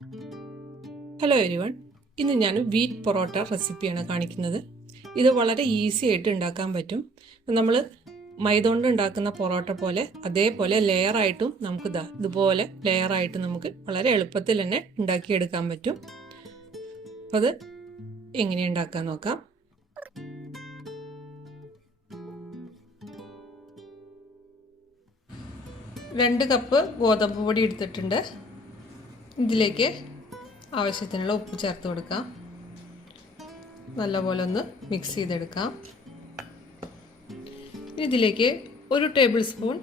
Hello everyone, ഇന്ന് ഞാൻ wheat parotta റെസിപ്പിയാണ് കാണിക്കുന്നത്. ഇത് വളരെ ഈസി ആയിട്ട് ഉണ്ടാക്കാൻ പറ്റും. നമ്മൾ മൈദ കൊണ്ട് ഉണ്ടാക്കുന്ന പൊറോട്ട പോലെ അതേപോലെ ലെയറായിട്ടും നമുക്ക് ഇതുപോലെ ലെയറായിട്ട് നമുക്ക് വളരെ എളുപ്പത്തിൽ തന്നെ ഉണ്ടാക്കിയെടുക്കാൻ പറ്റും. അപ്പോൾ അത് എങ്ങനെ ഉണ്ടാക്കാൻ നോക്കാം. രണ്ട് കപ്പ് ഗോതമ്പ് പൊടി എടുത്തിട്ടുണ്ട്. ഇതിലേക്ക് ആവശ്യത്തിനുള്ള ഉപ്പ് ചേർത്ത് കൊടുക്കാം. നല്ലപോലെ ഒന്ന് മിക്സ് ചെയ്തെടുക്കാം. ഇതിലേക്ക് 1 ടേബിൾ സ്പൂൺ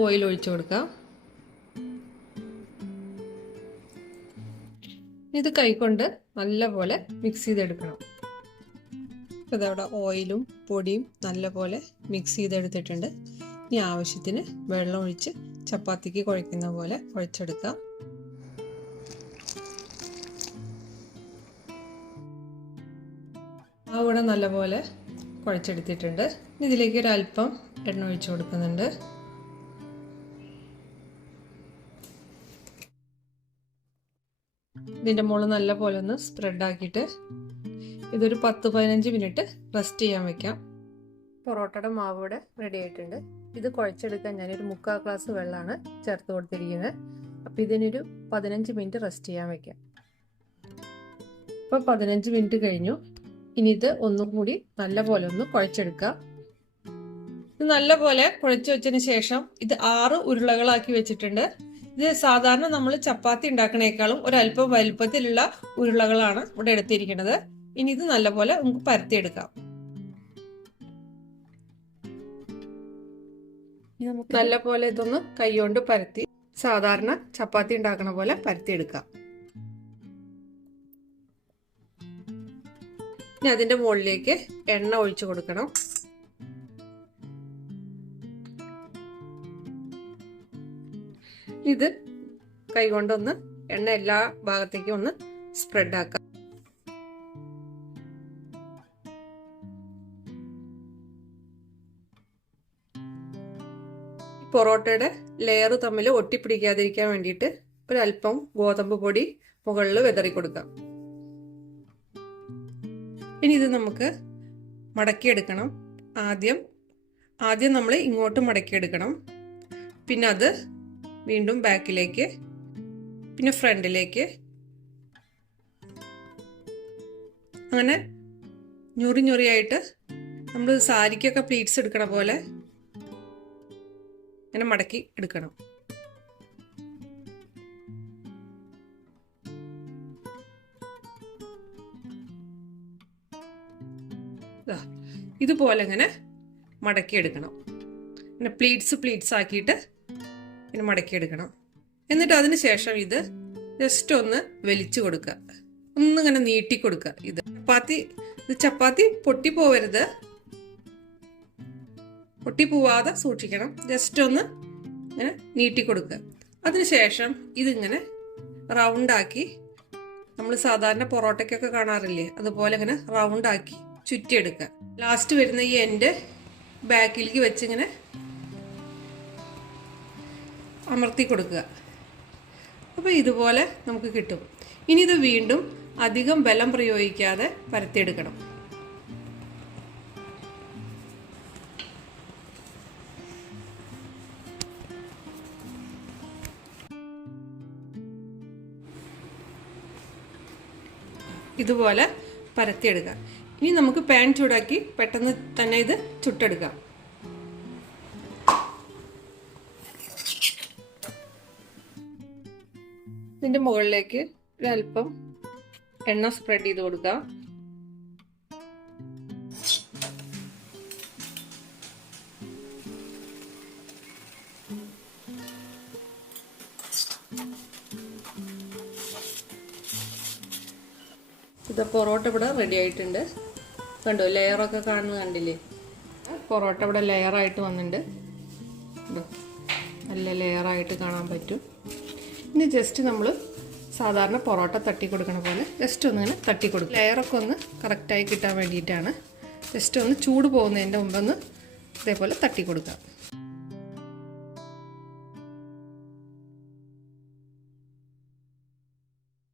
ഓയിൽ ഒഴിച്ചു കൊടുക്കാം. ഇത് കൈകൊണ്ട് നല്ലപോലെ മിക്സ് ചെയ്തെടുക്കണം. അപ്പോൾ ഇതവിടെ ഓയിലും പൊടിയും നല്ലപോലെ മിക്സ് ചെയ്തെടുത്തിട്ടുണ്ട്. ഇനി ആവശ്യത്തിന് വെള്ളം ഒഴിച്ച് ചപ്പാത്തിക്ക് കുഴയ്ക്കുന്ന പോലെ കുഴച്ചെടുക്കാം. ഇവിടെ നല്ലപോലെ കുഴച്ചെടുത്തിട്ടുണ്ട്. ഇതിലേക്ക് ഒരല്പം എണ്ണ ഒഴിച്ചു കൊടുക്കുന്നുണ്ട്. ഇതിൻ്റെ മുകളിൽ നല്ലപോലെ ഒന്ന് സ്പ്രെഡാക്കിയിട്ട് ഇതൊരു 10-15 മിനിറ്റ് റെസ്റ്റ് ചെയ്യാൻ വെക്കാം. പൊറോട്ടയുടെ മാവ് ഇവിടെ റെഡി ആയിട്ടുണ്ട്. ഇത് കുഴച്ചെടുക്കാൻ ഞാനൊരു 3/4 ഗ്ലാസ് വെള്ളമാണ് ചേർത്ത് കൊടുത്തിരിക്കുന്നത്. അപ്പോൾ ഇതിനൊരു 15 മിനിറ്റ് റെസ്റ്റ് ചെയ്യാൻ വെക്കാം. ഇപ്പോൾ 15 മിനിറ്റ് കഴിഞ്ഞു. ഇനി ഇത് ഒന്നും കൂടി നല്ലപോലെ ഒന്ന് കുഴച്ചെടുക്കുക. ഇത് നല്ലപോലെ കുഴച്ച് വെച്ചതിന് ശേഷം ഇത് 6 ഉരുളകളാക്കി വെച്ചിട്ടുണ്ട്. ഇത് സാധാരണ നമ്മൾ ചപ്പാത്തി ഉണ്ടാക്കണേക്കാളും ഒരല്പം വലുപ്പത്തിലുള്ള ഉരുളകളാണ് ഇവിടെ എടുത്തിരിക്കുന്നത്. ഇനി ഇത് നല്ലപോലെ നമുക്ക് പരത്തിയെടുക്കാം. നല്ലപോലെ ഇതൊന്ന് കൈകൊണ്ട് പരത്തി സാധാരണ ചപ്പാത്തി ഉണ്ടാക്കണ പോലെ പരത്തിയെടുക്കാം. ഇനി അതിന്റെ മുകളിലേക്ക് എണ്ണ ഒഴിച്ചു കൊടുക്കണം. ഇത് കൈകൊണ്ടൊന്ന് എണ്ണ എല്ലാ ഭാഗത്തേക്കും ഒന്ന് സ്പ്രെഡ് ആക്കാം. പൊറോട്ടയുടെ ലെയർ തമ്മിൽ ഒട്ടിപ്പിടിക്കാതിരിക്കാൻ വേണ്ടിയിട്ട് ഒരല്പം ഗോതമ്പ് പൊടി മുകളിൽ വിതറി കൊടുക്കാം. ഇനി ഇത് നമുക്ക് മടക്കിയെടുക്കണം. ആദ്യം നമ്മൾ ഇങ്ങോട്ട് മടക്കിയെടുക്കണം. പിന്നെ അത് വീണ്ടും ബാക്കിലേക്ക്, പിന്നെ ഫ്രണ്ടിലേക്ക്, അങ്ങനെ ഞൊറി ഞൊറിയായിട്ട് നമ്മൾ സാരിക്കൊക്കെ പ്ലീറ്റ്സ് എടുക്കണ പോലെ അങ്ങനെ മടക്കി എടുക്കണം. ഇതുപോലെ ഇങ്ങനെ മടക്കിയെടുക്കണം. ഇങ്ങനെ പ്ലീറ്റ്സ് ആക്കിയിട്ട് ഇങ്ങനെ മടക്കിയെടുക്കണം. എന്നിട്ട് അതിന് ശേഷം ഇത് ജസ്റ്റ് ഒന്ന് വലിച്ചു കൊടുക്കുക, ഒന്നിങ്ങനെ നീട്ടി കൊടുക്കുക. ഇത് ചപ്പാത്തി പൊട്ടിപ്പോവരുത്, പൊട്ടിപ്പോവാതെ സൂക്ഷിക്കണം. ജസ്റ്റ് ഒന്ന് ഇങ്ങനെ നീട്ടി കൊടുക്കുക. അതിനുശേഷം ഇതിങ്ങനെ റൗണ്ടാക്കി നമ്മൾ സാധാരണ പൊറോട്ടയ്ക്കൊക്കെ കാണാറില്ലേ, അതുപോലെ ഇങ്ങനെ റൗണ്ടാക്കി ചുറ്റിയെടുക്കുക. ലാസ്റ്റ് വരുന്ന ഈ എൻഡ് ബാക്കിലേക്ക് വെച്ച് ഇങ്ങനെ അമർത്തി കൊടുക്കുക. അപ്പോൾ ഇതുപോലെ നമുക്ക് കിട്ടും. ഇനി ഇത് വീണ്ടും അധികം ബലം പ്രയോഗിക്കാതെ പരത്തിയെടുക്കണം. ഇതുപോലെ പരത്തിയെടുക്കാം. ഇനി നമുക്ക് പാൻ ചൂടാക്കി പെട്ടെന്ന് തന്നെ ഇത് ചുട്ടെടുക്കാം. ഇതിൻ്റെ മുകളിലേക്ക് ഒരല്പം എണ്ണ സ്പ്രെഡ് ചെയ്ത് കൊടുക്കാം. ഇത് പൊറോട്ട ഇവിടെ റെഡി ആയിട്ടുണ്ട്. കണ്ടോ, ലെയറൊക്കെ കാണുന്നത് കണ്ടില്ലേ? പൊറോട്ട ഇവിടെ ലെയറായിട്ട് വന്നിട്ടുണ്ട്. നല്ല ലെയറായിട്ട് കാണാൻ പറ്റും. ഇനി ജസ്റ്റ് നമ്മൾ സാധാരണ പൊറോട്ട തട്ടി കൊടുക്കണ പോലെ ജസ്റ്റ് ഒന്നിങ്ങനെ തട്ടി കൊടുക്കും. ലെയറൊക്കെ ഒന്ന് കറക്റ്റായി കിട്ടാൻ വേണ്ടിയിട്ടാണ്. ജസ്റ്റ് ഒന്ന് ചൂട് പോകുന്നതിൻ്റെ മുമ്പൊന്ന് ഇതേപോലെ തട്ടി കൊടുക്കാം.